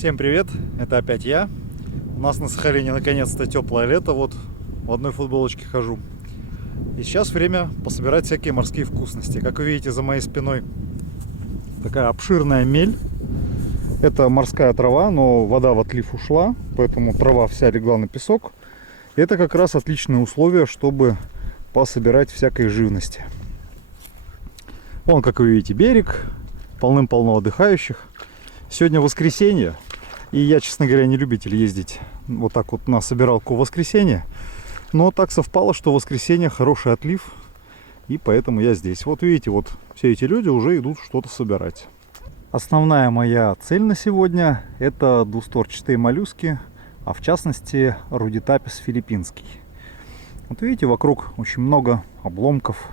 Всем привет, это опять я. У нас на Сахалине наконец-то теплое лето, вот в одной футболочке хожу. И сейчас время пособирать всякие морские вкусности. Как вы видите, за моей спиной такая обширная мель. Это морская трава, но вода в отлив ушла, поэтому трава вся легла на песок. И это как раз отличные условия, чтобы пособирать всякой живности. Вон, как вы видите, берег, полным-полно отдыхающих. Сегодня воскресенье, и я, честно говоря, не любитель ездить вот так вот на собиралку в воскресенье. Но так совпало, что в воскресенье хороший отлив, и поэтому я здесь. Вот видите, вот все эти люди уже идут что-то собирать. Основная моя цель на сегодня – это двустворчатые моллюски, а в частности Рудитапис филиппинский. Вот видите, вокруг очень много обломков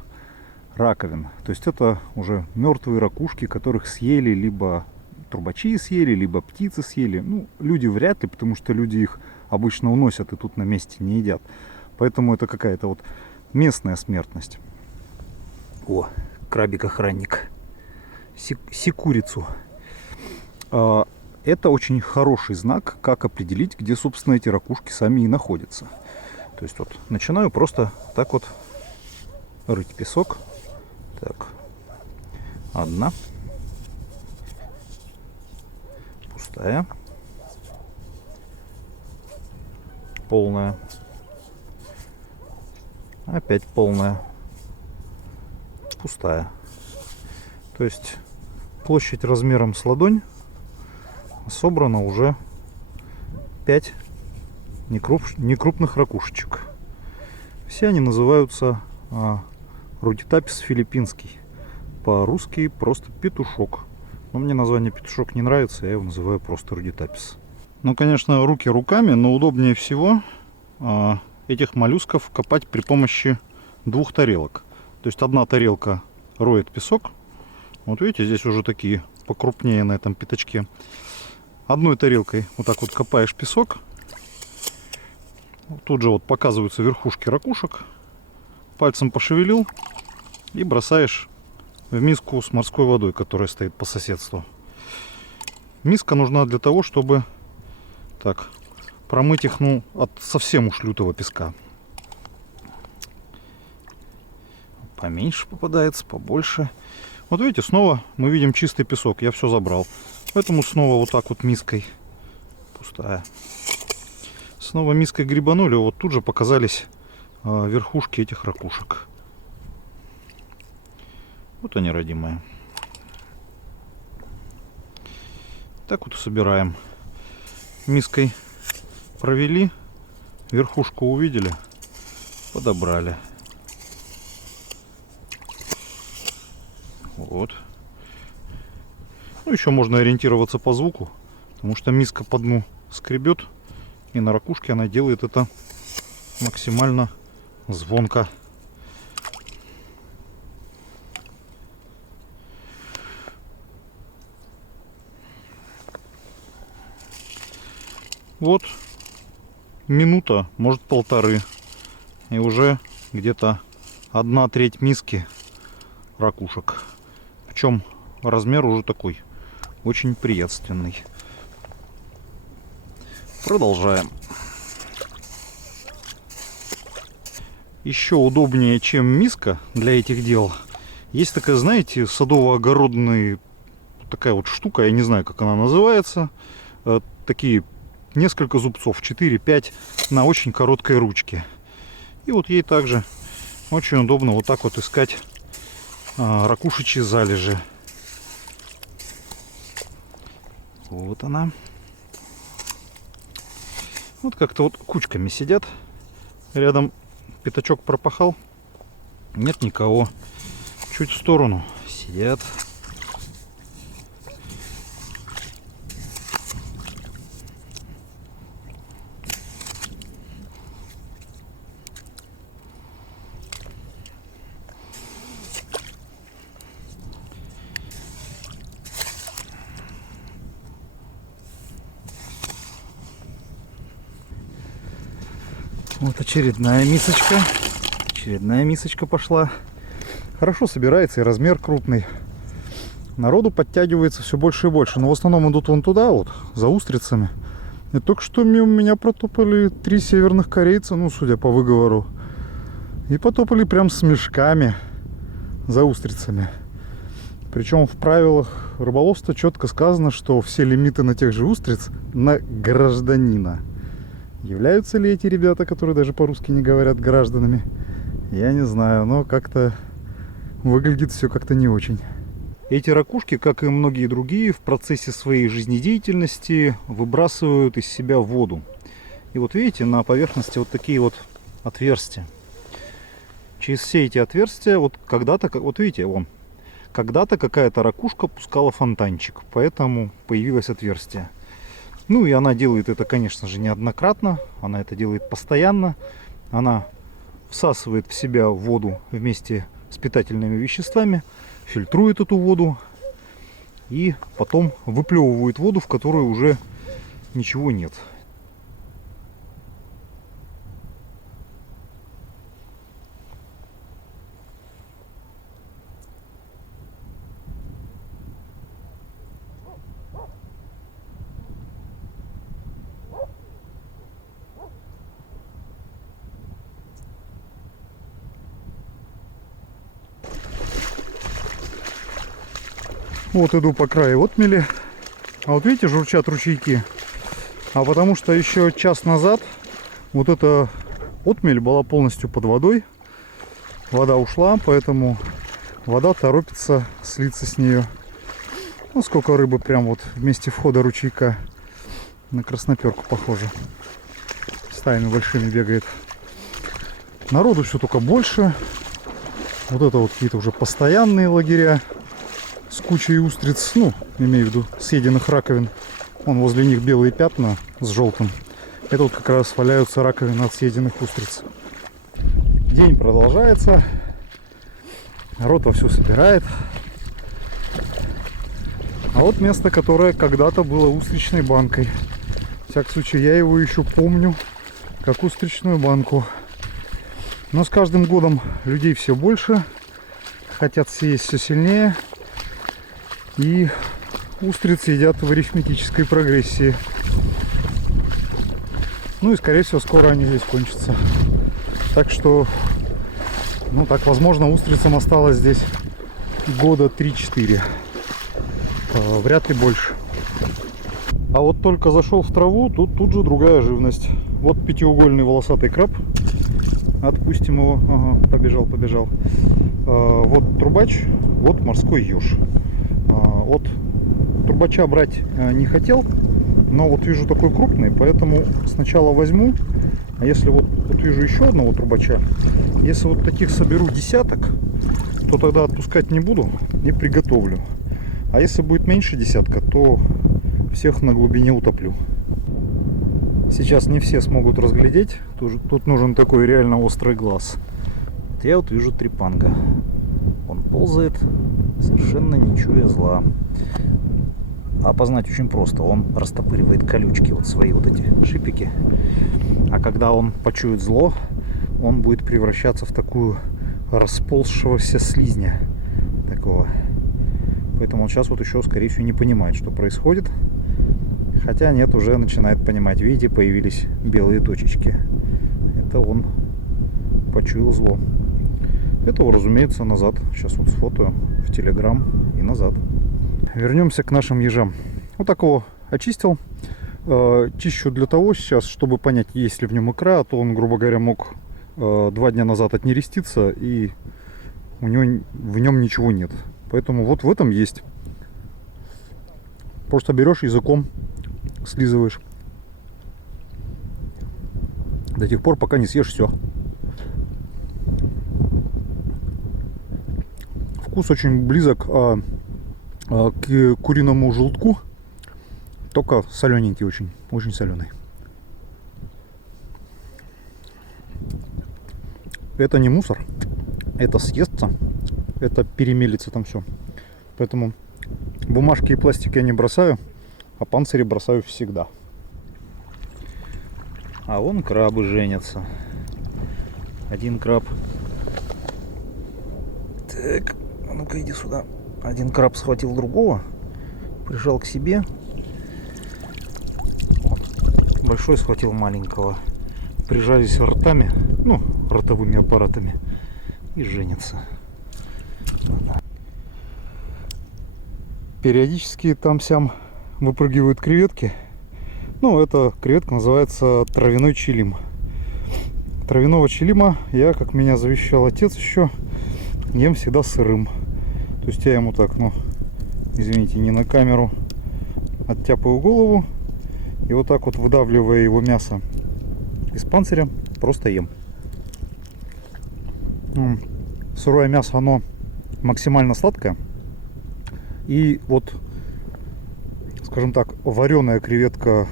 раковин. То есть это уже мертвые ракушки, которых съели либо трубачи съели, либо птицы съели. Ну, люди вряд ли, потому что люди их обычно уносят и тут на месте не едят. Поэтому это какая-то вот местная смертность. О, крабик-охранник. Секурицу. Это очень хороший знак, как определить, где, собственно, эти ракушки сами и находятся. То есть вот начинаю просто так вот рыть песок. Так, одна. Пустая. Полная. Опять полная. Пустая. То есть площадь размером с ладонь. Собрано уже 5 некрупных ракушечек. Все они называются Рудитапис филиппинский. По-русски просто петушок. Но мне название петушок не нравится, я его называю просто Рудитапис. Ну, конечно, руки руками, но удобнее всего этих моллюсков копать при помощи двух тарелок. То есть одна тарелка роет песок. Вот видите, здесь уже такие покрупнее на этом пятачке. Одной тарелкой вот так вот копаешь песок. Тут же вот показываются верхушки ракушек. Пальцем пошевелил и бросаешь в миску с морской водой, которая стоит по соседству. Миска нужна для того, чтобы так промыть их, ну, от совсем уж лютого песка. Поменьше попадается, побольше. Вот видите, снова мы видим чистый песок. Я все забрал. Поэтому снова вот так вот миской. Пустая. Снова миской грибанули. Вот тут же показались верхушки этих ракушек. Вот они, родимые. Так вот собираем. Миской провели, верхушку увидели, подобрали. Вот. Ну, еще можно ориентироваться по звуку, потому что миска по дну скребет, и на ракушке она делает это максимально звонко. Вот минута, может полторы, и уже где-то 1/3 миски ракушек. Причем размер уже такой очень приятственный. Продолжаем. Еще удобнее, чем миска для этих дел, есть такая, знаете, садово-огородная такая вот штука, я не знаю, как она называется, такие несколько зубцов, 4-5 на очень короткой ручке. И вот ей также очень удобно вот так вот искать ракушечьи залежи. Вот она. Вот как-то вот кучками сидят. Рядом пятачок пропахал. Нет никого. Чуть в сторону сидят. Вот очередная мисочка. Очередная мисочка пошла. Хорошо собирается, и размер крупный. народу подтягивается все больше и больше. Но в основном идут вон туда, вот, за устрицами. И только что мимо меня протопали 3 северных корейца, ну, судя по выговору. И потопали прям с мешками за устрицами. Причем в правилах рыболовства четко сказано, что все лимиты на тех же устриц на гражданина. Являются ли эти ребята, которые даже по-русски не говорят, гражданами? Я не знаю, но как-то выглядит все как-то не очень. Эти ракушки, как и многие другие, в процессе своей жизнедеятельности выбрасывают из себя воду. И вот видите, на поверхности вот такие вот отверстия. Через все эти отверстия, вот когда-то, вот видите, вон, когда-то какая-то ракушка пускала фонтанчик, поэтому появилось отверстие. Ну и она делает это, конечно же, неоднократно, она это делает постоянно. Она всасывает в себя воду вместе с питательными веществами, фильтрует эту воду и потом выплевывает воду, в которой уже ничего нет. Вот иду по краю отмели. А вот видите, журчат ручейки. А потому что еще час назад вот эта отмель была полностью под водой. Вода ушла, поэтому вода торопится слиться с нее. Ну, сколько рыбы прям вот в месте входа ручейка. На красноперку похоже. Стаями большими бегает. Народу все только больше. Вот это вот какие-то уже постоянные лагеря с кучей устриц, ну, имею в виду съеденных раковин. Вон возле них белые пятна с желтым. Это вот как раз валяются раковины от съеденных устриц. День продолжается. Народ вовсю собирает. А вот место, которое когда-то было устричной банкой. В всяком случае, я его еще помню как устричную банку. Но с каждым годом людей все больше. Хотят съесть все сильнее. И устрицы едят в арифметической прогрессии. Ну и скорее всего скоро они здесь кончатся. Так что, ну так, возможно, устрицам осталось здесь года 3-4. Вряд ли больше. А вот только зашел в траву, тут же другая живность. Вот пятиугольный волосатый краб. Отпустим его. Ага, побежал. Вот трубач, вот морской еж. Вот трубача брать не хотел, но вот вижу такой крупный, поэтому сначала возьму. А если вот вижу еще одного трубача, если вот таких соберу десяток, то тогда отпускать не буду и приготовлю. А если будет меньше десятка, то всех на глубине утоплю. Сейчас не все смогут разглядеть, тут нужен такой реально острый глаз. Вот я вот вижу трепанга. Он ползает, совершенно не чуя зла. А опознать очень просто. Он растопыривает колючки, вот свои вот эти шипики. А когда он почует зло, он будет превращаться в такую расползшегося слизня. Такого. Поэтому он сейчас вот еще, скорее всего, не понимает, что происходит. Хотя нет, уже начинает понимать. Видите, появились белые точечки. Это он почуял зло. Этого, разумеется, назад. Сейчас вот сфотою в Telegram и назад. Вернемся к нашим ежам. Вот такого очистил. Чищу для того сейчас, чтобы понять, есть ли в нем икра. А то он, грубо говоря, мог 2 дня назад отнереститься, и в нем ничего нет. Поэтому вот в этом есть. Просто берешь языком, слизываешь. До тех пор, пока не съешь все. Вкус очень близок к куриному желтку, только солененький очень, очень соленый. Это не мусор, это съестся, это перемелится там все. Поэтому бумажки и пластик я не бросаю, а панцири бросаю всегда. А вон крабы женятся. Один краб. Так, а ну-ка иди сюда. Один краб схватил другого, прижал к себе. Вот. Большой схватил маленького. Прижались ртами, ну, ротовыми аппаратами, и женятся. Периодически там-сям выпрыгивают креветки. Ну, эта креветка называется травяной чилим. Травяного чилима я, как меня завещал отец еще, ем всегда сырым. То есть я ему так, ну, извините, не на камеру, оттяпаю голову и вот так вот, выдавливая его мясо из панциря, просто ем. Сырое мясо, оно максимально сладкое. И вот, скажем так, вареная креветка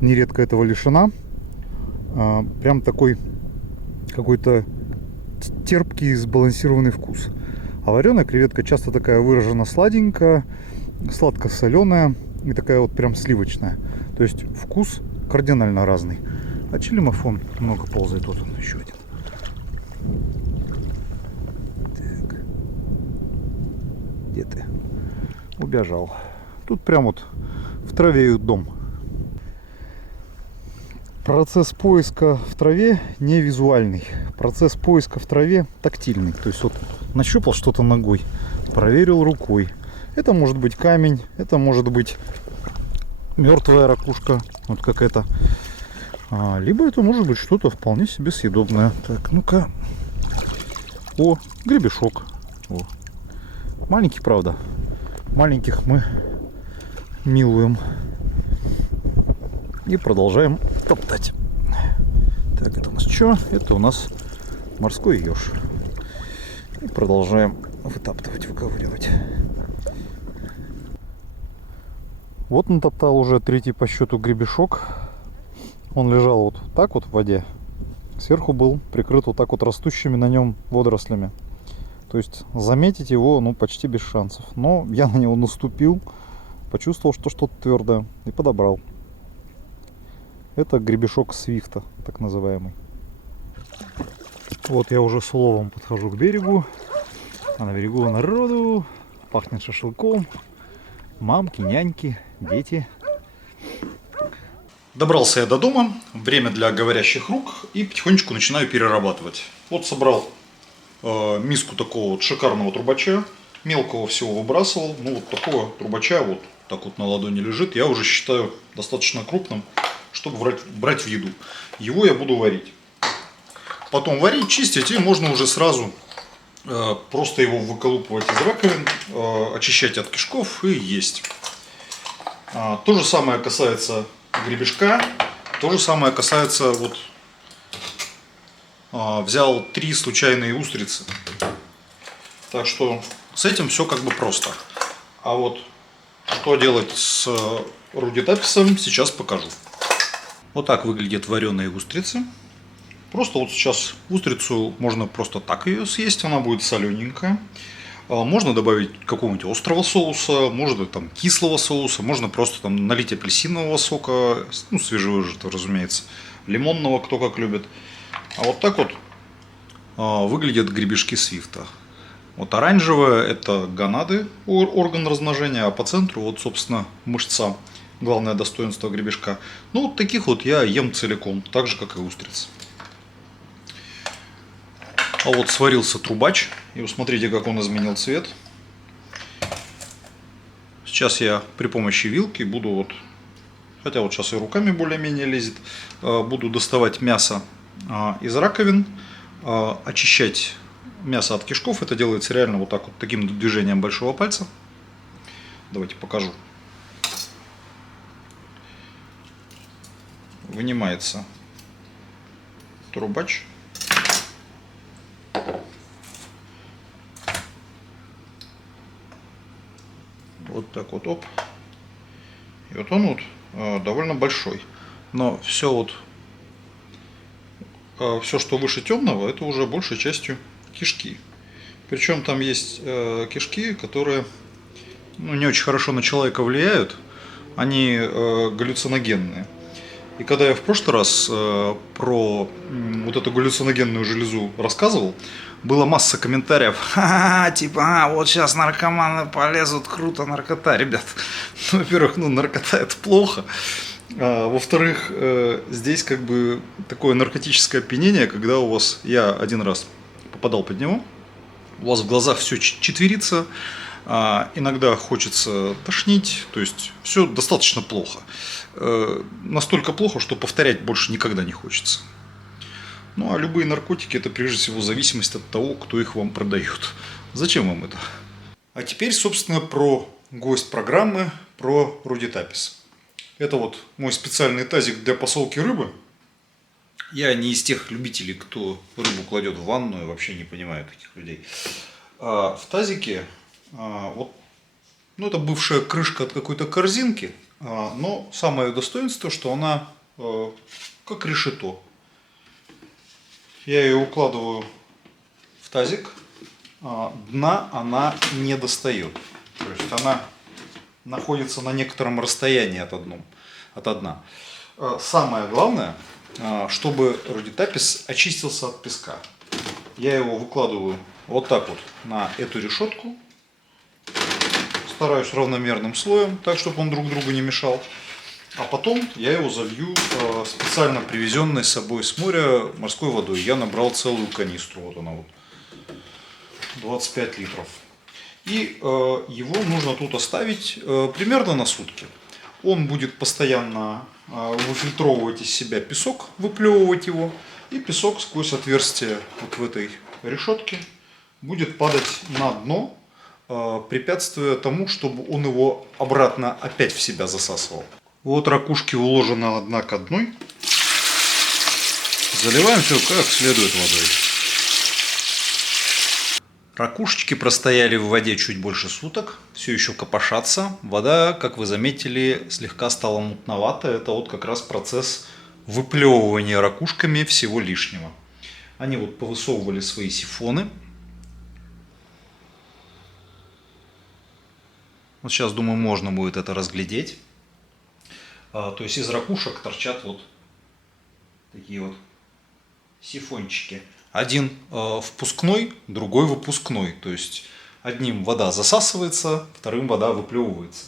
нередко этого лишена. Прям такой какой-то терпкий, сбалансированный вкус. А вареная креветка часто такая выражена сладенькая, сладко-соленая и такая вот прям сливочная. То есть вкус кардинально разный. А чилимов он много ползает. Вот он еще один. Так. Где ты? Убежал. Тут прям вот в траве их дом. Процесс поиска в траве не визуальный. Процесс поиска в траве тактильный. То есть вот нащупал что-то ногой, проверил рукой. Это может быть камень, это может быть мертвая ракушка, вот как это. Либо это может быть что-то вполне себе съедобное. Так, ну-ка. О, гребешок. О. Маленький, правда. Маленьких мы милуем. И продолжаем топтать. Так, это у нас что? Это у нас морской еж. И продолжаем вытаптывать, выковыривать. Вот натоптал уже третий по счету гребешок. Он лежал вот так вот в воде. Сверху был прикрыт вот так вот растущими на нем водорослями. То есть заметить его, ну, почти без шансов. Но я на него наступил, почувствовал, что что-то твердое, и подобрал. Это гребешок свифта, так называемый. Вот я уже с уловом подхожу к берегу. А на берегу народу. Пахнет шашлыком. Мамки, няньки, дети. Добрался я до дома. Время для говорящих рук. И потихонечку начинаю перерабатывать. Вот собрал миску такого вот шикарного трубача. Мелкого всего выбрасывал. Ну вот такого трубача вот так вот на ладони лежит. Я уже считаю достаточно крупным, чтобы брать в еду. Его я буду варить. Потом варить, чистить, и можно уже сразу просто его выколупывать из раковин, очищать от кишков и есть. То же самое касается гребешка, то же самое касается, вот взял 3 случайные устрицы. Так что с этим все как бы просто. А вот что делать с рудитаписом, сейчас покажу. Вот так выглядят вареные устрицы. Просто вот сейчас устрицу можно просто так ее съесть, она будет солененькая. Можно добавить какого-нибудь острого соуса, можно там кислого соуса, можно просто там налить апельсинового сока, ну свежевыжатого, разумеется, лимонного, кто как любит. А вот так вот выглядят гребешки свифта. Вот оранжевое это гонады, орган размножения, а по центру вот собственно мышца. Главное достоинство гребешка. Ну, вот таких вот я ем целиком, так же, как и устриц. А вот сварился трубач. И посмотрите, как он изменил цвет. Сейчас я при помощи вилки буду вот, хотя вот сейчас и руками более-менее лезет, буду доставать мясо из раковин, очищать мясо от кишков. Это делается реально вот так вот, таким движением большого пальца. Давайте покажу. Вынимается трубач. Вот так вот, оп. И вот он вот довольно большой. Но все вот, все, что выше темного, это уже большей частью кишки. Причем там есть кишки, которые, ну, не очень хорошо на человека влияют. Они галлюциногенные. И когда я в прошлый раз про вот эту галлюциногенную железу рассказывал, была масса комментариев. Ха-ха, типа, вот сейчас наркоманы полезут, круто, наркота, ребят. Ну, во-первых, наркота это плохо. Во-вторых, здесь как бы такое наркотическое опьянение, когда у вас, я один раз попадал под него, у вас в глазах все четверится, иногда хочется тошнить, то есть все достаточно плохо. Настолько плохо, что повторять больше никогда не хочется. Ну а любые наркотики это прежде всего зависимость от того, кто их вам продает. Зачем вам это? А теперь, собственно, про гость программы, про Рудитапис. Это вот мой специальный тазик для посолки рыбы. Я не из тех любителей, кто рыбу кладет в ванну, и вообще не понимаю таких людей. В тазике вот, это бывшая крышка от какой-то корзинки, но самое достоинство, что она как решето. Я ее укладываю в тазик, дна она не достает. То есть она находится на некотором расстоянии от дна. Самое главное, чтобы Рудитапис очистился от песка. Я его выкладываю вот так вот на эту решетку. Стараюсь равномерным слоем, так чтобы он друг другу не мешал. А потом я его залью специально привезенной с собой с моря морской водой. Я набрал целую канистру, вот она вот, 25 литров. И его нужно тут оставить примерно на сутки. Он будет постоянно выфильтровывать из себя песок, выплевывать его. И песок сквозь отверстие вот в этой решетке будет падать на дно, препятствуя тому, чтобы он его обратно опять в себя засасывал. Вот ракушки уложены одна к одной. Заливаем все как следует водой. Ракушечки простояли в воде чуть больше суток, все еще копошатся. Вода, как вы заметили, слегка стала мутновата. Это вот как раз процесс выплевывания ракушками всего лишнего. Они вот повысовывали свои сифоны. Вот сейчас, думаю, можно будет это разглядеть. То есть из ракушек торчат вот такие вот сифончики. Один впускной, другой выпускной. То есть одним вода засасывается, вторым вода выплевывается.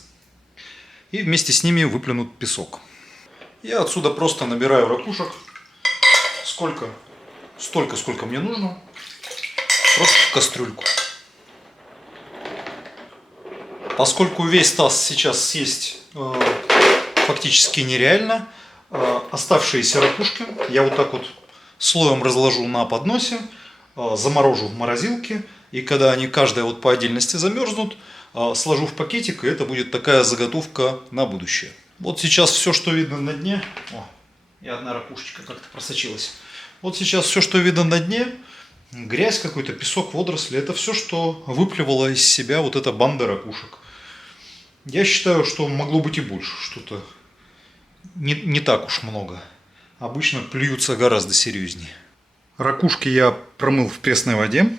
И вместе с ними выплюнут песок. Я отсюда просто набираю ракушек столько, сколько мне нужно. Просто в кастрюльку. Поскольку весь таз сейчас съесть фактически нереально, оставшиеся ракушки я вот так вот слоем разложу на подносе, заморожу в морозилке, и когда они каждая вот по отдельности замерзнут, сложу в пакетик, и это будет такая заготовка на будущее. Вот сейчас все, что видно на дне, и одна ракушечка как-то просочилась. Вот сейчас все, что видно на дне, грязь какой-то, песок, водоросли, это все, что выплевала из себя вот эта банда ракушек. Я считаю, что могло быть и больше, что-то не так уж много. Обычно плюются гораздо серьезнее. Ракушки я промыл в пресной воде.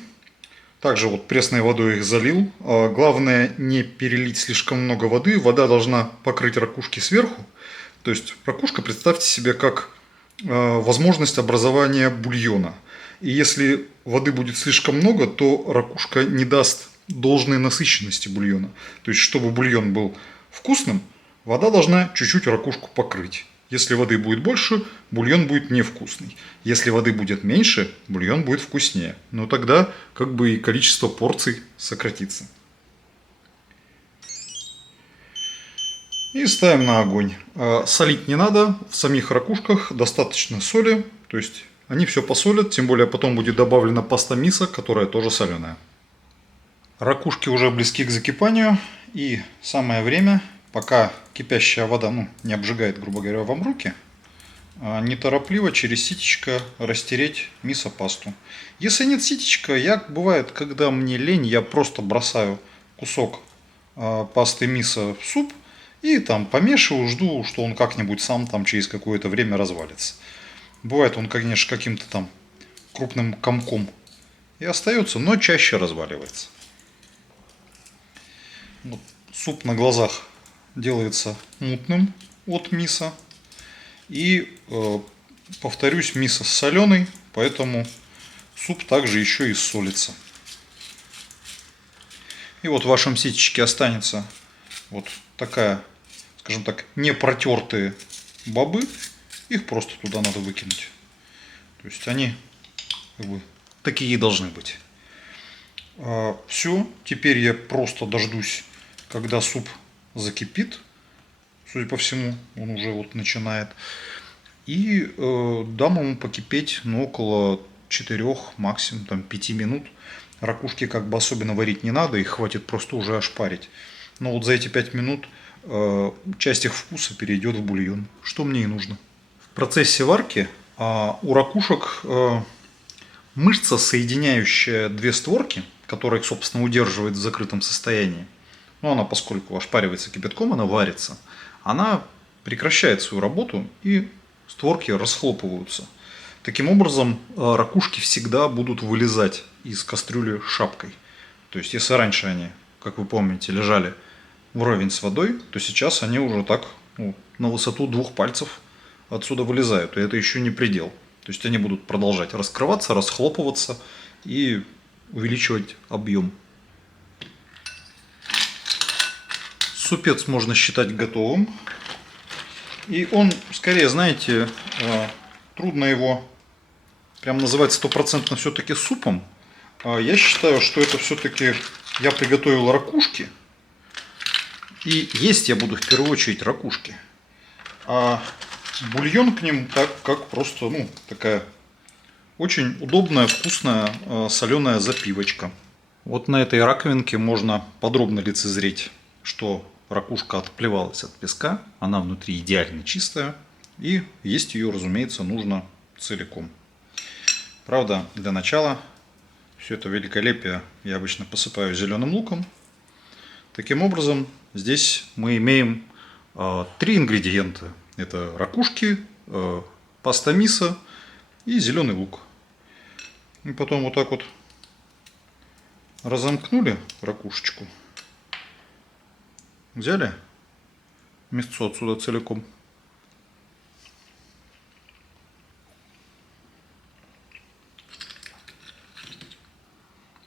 Также вот пресной водой их залил. Главное не перелить слишком много воды. Вода должна покрыть ракушки сверху. То есть ракушка, представьте себе, как возможность образования бульона. И если воды будет слишком много, то ракушка не даст должной насыщенности бульона. То есть, чтобы бульон был вкусным, вода должна чуть-чуть ракушку покрыть. Если воды будет больше, бульон будет невкусный. Если воды будет меньше, бульон будет вкуснее. Но тогда как бы и количество порций сократится. И ставим на огонь. Солить не надо. В самих ракушках достаточно соли. То есть они все посолят. Тем более потом будет добавлена паста мисо, которая тоже соленая. Ракушки уже близки к закипанию. И самое время, пока кипящая вода не обжигает, грубо говоря, вам руки, неторопливо через ситечко растереть мисо-пасту. Если нет ситечка, бывает, когда мне лень, я просто бросаю кусок пасты мисо в суп и там помешиваю, жду, что он как-нибудь сам там через какое-то время развалится. Бывает он, конечно, каким-то там крупным комком и остается, но чаще разваливается. Суп на глазах делается мутным от мисо. И, повторюсь, мисо соленый, поэтому суп также еще и солится. И вот в вашем ситечке останется вот такая, скажем так, не протертые бобы. Их просто туда надо выкинуть. То есть они как бы такие и должны быть. Все, теперь я просто дождусь, когда суп закипит. Судя по всему, он уже вот начинает. И дам ему покипеть, ну, около 4, максимум там, 5 минут. Ракушки как бы особенно варить не надо, их хватит просто уже ошпарить. Но вот за эти 5 минут часть их вкуса перейдет в бульон, что мне и нужно. В процессе варки у ракушек мышца, соединяющая две створки, которая их, собственно, удерживает в закрытом состоянии, ну, она, поскольку ошпаривается кипятком, она варится, она прекращает свою работу и створки расхлопываются. Таким образом, ракушки всегда будут вылезать из кастрюли шапкой. То есть, если раньше они, как вы помните, лежали вровень с водой, то сейчас они уже так, ну, на высоту 2 пальцев отсюда вылезают. И это еще не предел. То есть, они будут продолжать раскрываться, расхлопываться и увеличивать объем. Супец можно считать готовым. И он, скорее, знаете, трудно его прям называть стопроцентно все-таки супом. Я считаю, что это все-таки я приготовил ракушки. И есть я буду в первую очередь ракушки. А бульон к ним так как просто, ну, такая очень удобная, вкусная соленая запивочка. Вот на этой раковинке можно подробно лицезреть, что ракушка отплевалась от песка, она внутри идеально чистая, и есть ее, разумеется, нужно целиком. Правда, для начала все это великолепие я обычно посыпаю зеленым луком. Таким образом, здесь мы имеем 3 ингредиента. Это ракушки, паста мисо и зеленый лук. И потом вот так вот разомкнули ракушечку. Взяли мясцо отсюда целиком.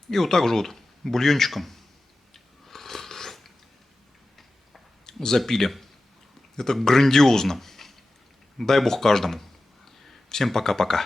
И вот так же вот бульончиком запили. Это грандиозно. Дай бог каждому. Всем пока-пока.